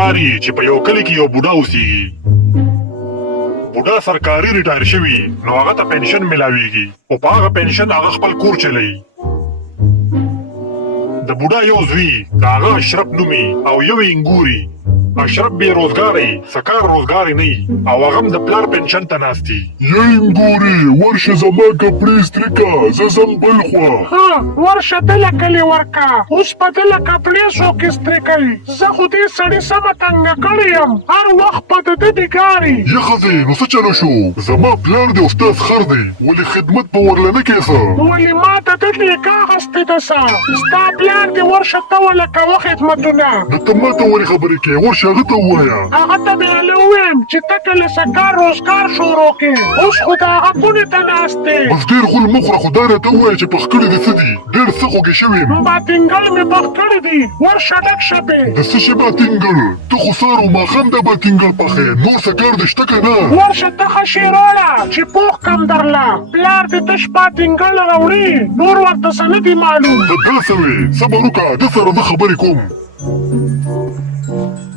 ښکاري چې په یو کلي کې یو بوډا اوسېږي. بوډا سرکاري ریټایر شوي نو هغه ته پنشن ملاویږي او په هغه پنشن هغه خپل کور چلوي. د بوډا یو زوی د هغه اشرف نومي او یو یې انګوري. اشرف بې روزګاری سکار روزګاری نه او هغه هم د پلار پنشن ته ناست دي. یا انګورې ورشه زما کپړې استري کا زه ځم بل خوا. ورشه دله کلي ورکه اوس په دله کپړې څوک استري کوي. زه خو دې سړي سمه تنګه کړی یم هر وخت په د ده بېګاري. یا ښځې نو څه چلو شو زما پلار دی استاد خر دی ولې خدمت په ورله نه کوې څه ولې ما ته د ټیکا اخیستې ده څه ستا پلار دې ورشه ته وله کوه خدمتونه. نو ته ما ته ولې خبرې کوې ورشه هغه ته ووایه. هغه ته بیا هله ووایم چې ته کله سکار روزګار شروع کړې اوس خو د هغه کونې ته ناست دی. بس ډېر غول مه خوره خو دا راته ووایه چې پخ کړي دې څه دي ډېر څه خوږې شوي یم. باتینګل مې پخ کړي دي ورشه ډک شه پې. د څه شي باتینګل ته خو سهار و ماښام دا باتینګل پخې نور څه کار دې شته که نه. ورشه ته ښه شی راوړه چې پوخ کم درله پلار دې تش باتینګل راوړي نور ورته څه نه دي معلوم. ته داسې وې صبر وکړه ده سره زه خبرې کوم.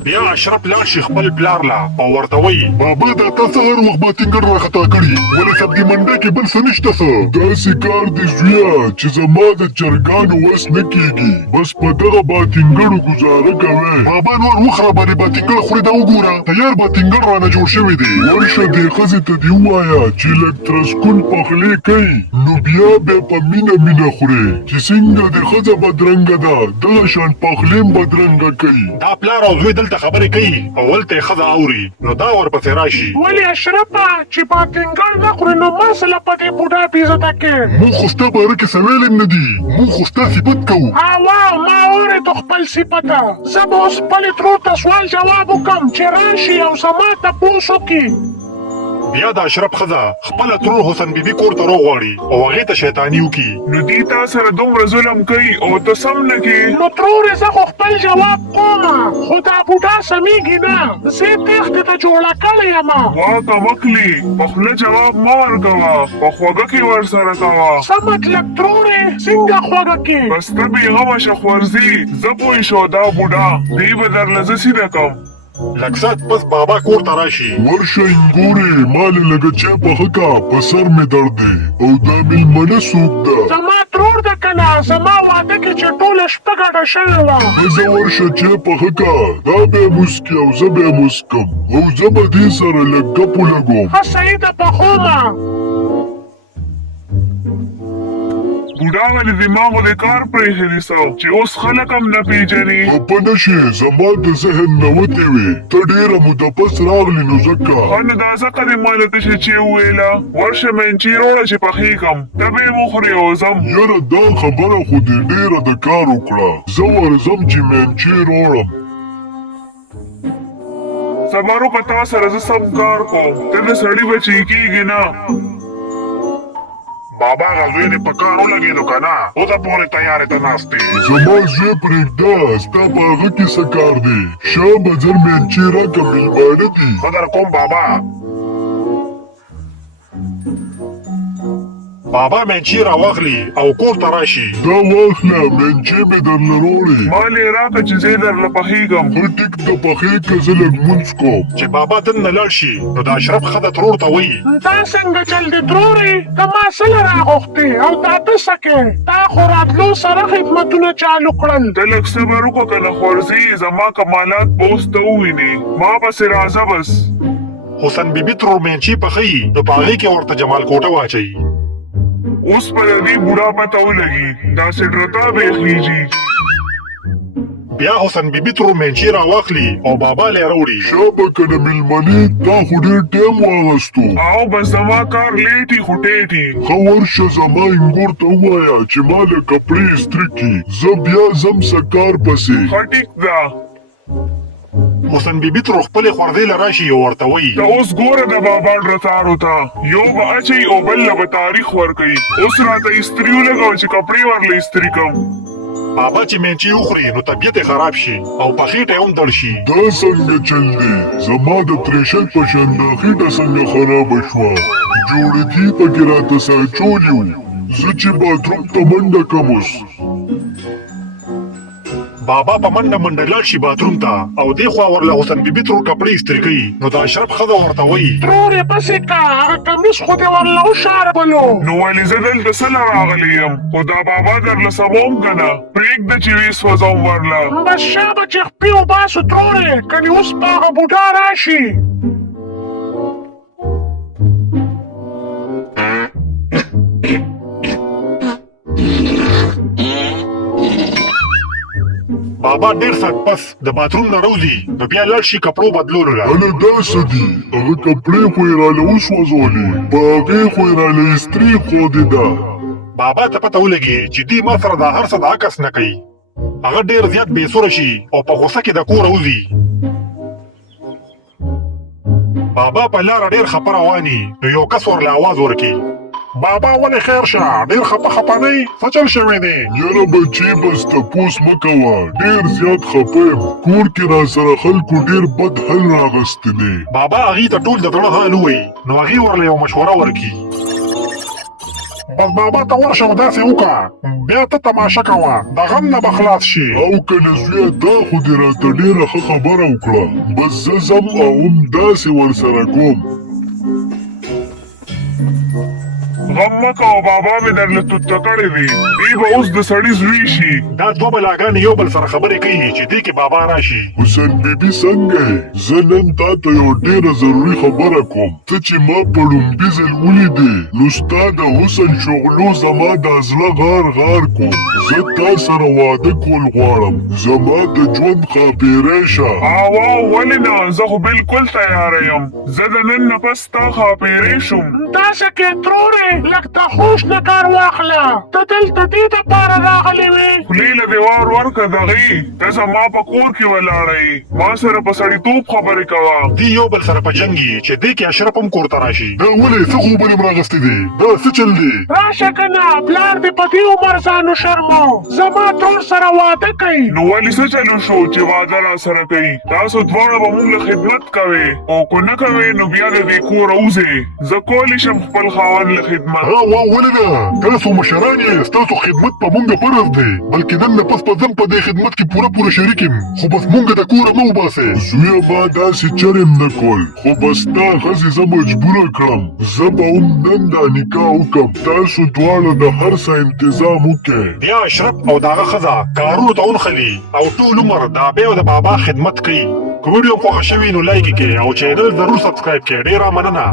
بیا اشرف لاړ شي خپل پلار لا او ورته وایي بابا دا تا څه هر وخت باتینګل راخطا کړي ولې سبزي منډی کې بل څه نشته څه داسې کار دې زویه چې زما د چرګانو وس نه کېږي بس په دغه باتینګلو ګزاره کوې. بابا نور وخوره باندې باتینګل خورې دا وګوره تیار باتینګل رانه جوړ شوی دی. ورشه دې ښځې ته دې ووایه چې لږ ترسکون پخلی کوي نو بیا په مینه مینه خورې چې څنګه دې ښځه بدرنګه ده دغه شان پخلی هم بدرنګه کوي. دا پلار او زوی دلته خبرې کوي او ولته یې ښځه اوري نو دا ورپسې راشي. ولې اشرفه چې باتینګل نه خورې نو ما سله په دې بوډا بېزته کې. موږ خو ستا باره کې څه ویلي نه دي موږ خو ستا صفت کوو. واو ما اورېدو خپل صفته زه به اوس خپلې ترور ته سوال جواب وکړم چې راشي او زما تپوس وکړي. بیا د اشرف ښځه خپله ترور حسن بیبي کور ته راغواړي او هغې ته شیطاني وکړي. نو دې تا سره دومره ظلم کوي او ته سم نه کړې. نو ترورې زه خو خپل جواب کومه خو دا بوډا سمیږي نه زه یې تېښتې ته جوړه کړې یمه. وا کمقلي په خوله جواب مه ورکوه په خوږه کې ورسره کوه. څه مطلب ترورې څنګه خوږه کې. بس ته بېغمه شه خورځي زه پوه شو دا بوډا دې به درله زه سیده کړم. لږ ساعت پس بابا کور ته راشي. ورشه انګورې ما لې لږه چای پخه کا په سر مې درد دی او دا مېلمنه څوک ده. زما ترور ده که نه زما واده کې چې ټوله شپه ګډه شوې وه. ښځه ورشه چای پخه کا دا بیا موسکي او زه بیا موسکم او زه به دې سره لږ ګپ ولګوم. ښه صحیح ده پخومه. بوډا ولې دماغو د کار پرېښلي څه چې اوس خلک هم نه پېژني. خفه نه شې زما د ذهن نه وتې وې ته ډېره موده پس راغلې نو ځکه. ښه نو دا ځکه دې ماته تشې چې وویله ورشه منچي راوړه چې پخې کړم ته به یې وخورې او ځم. یاره دا خبره خو دې ډېره د کار وکړه زه ورځم چې منچې راوړم. صبر وکړه تا سره زه سم کار کوم ته د سړي بچی کېږي نه. بابا هغه زوی دې په کار ولګېدو که نه اوسه پورې تیارې ته ناست دی. زما زوی پرېږده ستا په هغه کې څه کار دی شام به زر منچې راکړه مېلمانه دي. ښه در کوم بابا. بابا منچې راواخلي او کور ته راشي. دا واخله منچې مې درله راوړې. مال یې راکړه چې زه یې درله پخېږم. ښه ټیک ده پخې که زه لږ مونځ کوم. چې بابا دننه لاړ شي نو د اشرف ښځه ترور ته وایي دا څنګه چل دی ترورې ته ما څه له راغوښتې او دا ته څه کې تا خو راتلو سره خدمتونه چالو کړل. ته لږ صبر وکړه که نه خورځي زما کمالات به اوس ته ووینې ما پسې راځه بس. حسن بیبي ترور منچې پخوي نو په هغې کې ورته جمال کوټه واچوي. اوس په د دې بوډا پته ولګي دا سډرتا به یې خېږي. بیا حسن بیبي ترور منچې راواخلي او بابا له یې راوړي. شابه که نه مېلمنې تا خو ډېر ټایم واغستو. او بس زما کار لیټي خو ټیټي. ښه ورشه زما انګور ته ووایه چې ما له کپړې استري کړي زه بیا ځم سکار پسې. ښه ټیک ده. حسن بیبي تر خپلې خوردې له راشي او ورته وایي ته اوس ګوره د بابا ډرتارو ته یو به اچوي او بل له به تاریخ ورکوي. اوس راته استري ولګوه چې کپړې ورله استري کړم. بابا چې منچې وخوري نو طبیعت یې خراب شي او په خېټه هم دړ شي. دا څنګه چل دی زما د تریشل په شان دا خېټه څنګه خرابه شوه جوړګي پکې راته ساچولي وو زه چې باتروم ته منډه کم اوس. بابا په منډه منډه لاړ شي باتروم ته او دې خوا ورله حسن بیبي ترور کپړې استری کوي نو د اشرف ښځه ورته وایي ترورې پسې کا هغه کمیس خو دې ورله وشاربلو نو ولې زه دلته څه له راغلی یم خو دا بابا درله سبوم که نه پرېږده چې ویې سوځوم ورله بس شابه چې خپې وباسو ترورې کنې اوس په هغه بوډا راشي بابا ډېر سات پس د باتروم نه راوځي نو بیا لاړ شي کپړو بدلولو له انا دا څه دي هغه کپړې خو یې راله وسوځولې په هغې خو یې راله استري ښودې ده بابا ته پته ولګي چې دې ما سره دا هر څه د عکس نه کوي هغه ډېر زیات بېسوره شي او په غوسه کې د کوره وځي بابا په لاره ډېر خپه رواني نو یو کس ورله اواز ورکړي بابا ولې خیر شه ډېر خپه نه یې څه چل شوی دی یاره بچې بس تپوس مه کوه ډېر زیات خفه یم کور کې راسره خلکو ډېر بد حل راغستی دی بابا هغې ته ټول د زړه حال ووایي نو هغې ورله یو مشوره ورکړي بس بابا ته ورشه او داسې وکړه بیا ته تماشه کوه د غم نه به خلاص شي او کنه زویه دا خو دې راته ډېره ښه خبره وکړه بس زه ځم او هم داسې ورسره کوم غم مه کوه بابا مې درله توته کړې وي دی به اوس د سړي زوی شي دا دوه بلاګانې یو بل سره خبرې کوي چې دې کې بابا راشي حسین بیبي څنګه یې زه نن تا ته یو ډېره ضروري خبره کوم ته چې ما په لومبي ځل ولیدې نو ستا د حسن شغلو زما د زړه غار غار کوم زه تا سره واده کول غواړم زما د ژوند ښاپېری شه آوا ولې نه زه خو بالکل تیاره یم زه د نن نه پس ستا ښاپېری شوم داسې کې ترورې لږ د هوش نه کار واخله ته دلته دې دپاره راغلی وې خولې له دې وار ورکړه دغې ته زما په کور کې ولاړه یې ما سره په سړیتوب خبرې کوه دی یو بل سره په جنګ یي چې دې کې اشرف هم کور ته راشي دا ولې څه خوبونه م راغستې دي دا څه چل دی راشه که نه پلار دې په دې عمر ځان وشرمو زما ترور سره واده کوي نو ولې څه چلو شو چې واده را سره کوي تاسو دواړه به موږ له خدمت کوئ او که نه کوئ نو بیا د دې کوره وځئ زه کولی شم خپل خاوند له خدمت ولې نه تاسو مشران یې ستاسو خدمت په مونږ فرض دی بلکې نن نه پس به زم په دې خدمت کې پوره شریک یم خو بس مونږ د کوره مه وباسئ زویه ما داسې چرم نه کول خو بس تا ښځې زه مجبوره کړم زه به هم نن دا نکاح وکړم تاسو دواړه د هر څه انتظام وکړئ بیا اشرف او د هغه ښځه کارونو ته ونښلي او ټول عمر د ابۍ او د بابا خدمت کوي که ویډیو خوښه شوي نو لایک یې کړئ او چینل ضرور سبسکرایب کړئ ډېره مننه